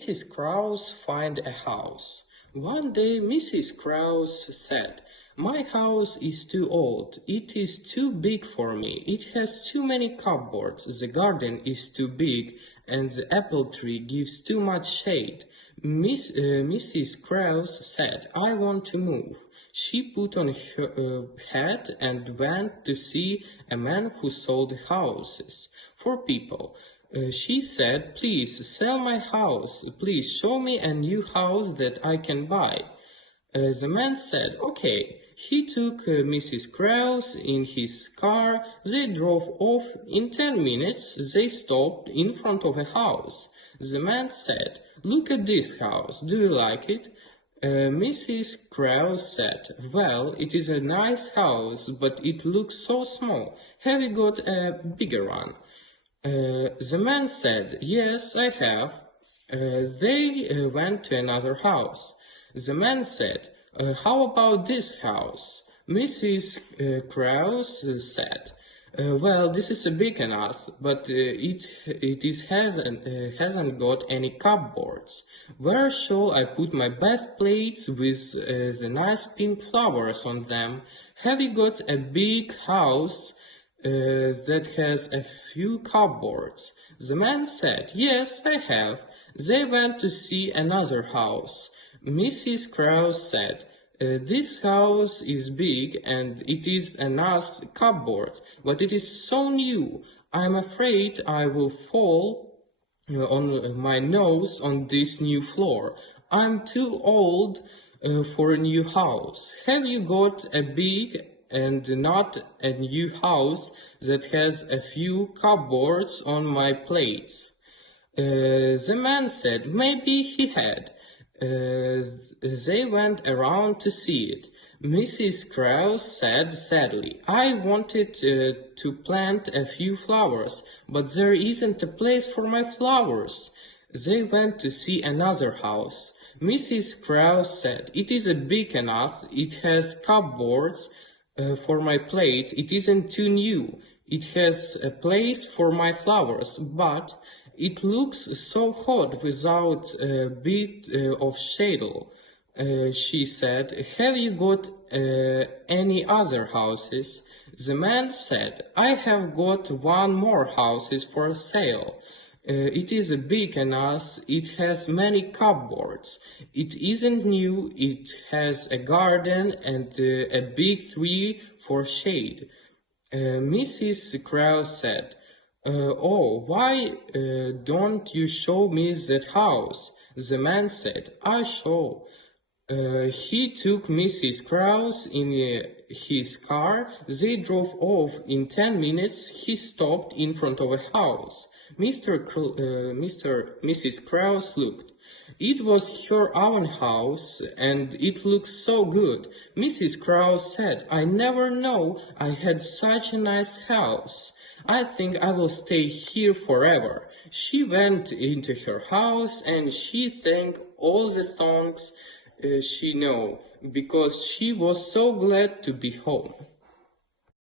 Mrs. Krause find a house. One day Mrs. Krause said, "My house is too old. It is too big for me. It has too many cupboards. The garden is too big, and the apple tree gives too much shade." Mrs. Krause said, "I want to move." She put on her hat and went to see a man who sold houses for people. She said, "Please sell my house. Please show me a new house that I can buy." The man said, "Okay." He took Mrs. Krause in his car. They drove off. In 10 minutes, they stopped in front of a house. The man said, "Look at this house. Do you like it?" Mrs. Krause said, "Well, it is a nice house, but it looks so small. Have you got a bigger one?" The man said, "Yes, I have." They went to another house. The man said, "How about this house?" Mrs. Krause said, "Well, this is big enough, but hasn't got any cupboards. Where shall I put my best plates with the nice pink flowers on them? Have you got a big house that has a few cupboards?" The man said, "Yes, I have." They went to see another house. Mrs. Krause said, "This house is big and it is enough cupboards, but it is so new. I'm afraid I will fall on my nose on this new floor. I'm too old for a new house. Have you got a big and not a new house that has a few cupboards on my plates?" The man said maybe he had. They went around to see it. Mrs. Krause said sadly, "I wanted to plant a few flowers, but there isn't a place for my flowers." They went to see another house. Mrs. Krause said, "It is big enough. It has cupboards for my plates. It isn't too new. It has a place for my flowers, but it looks so hot without a bit of shade." She said, "Have you got any other houses?" The man said, "I have got one more house for sale. It is big enough. It has many cupboards. It isn't new. It has a garden and a big tree for shade." Mrs. Krause said, "Oh, why don't you show me that house?" The man said, "I show." He took Mrs. Krause in his car. They drove off. In 10 minutes, he stopped in front of a house. Mrs. Krause looked. It was her own house, and it looked so good. Mrs. Krause said, "I never know I had such a nice house. I think I will stay here forever." She went into her house and she sang all the songs she knew because she was so glad to be home.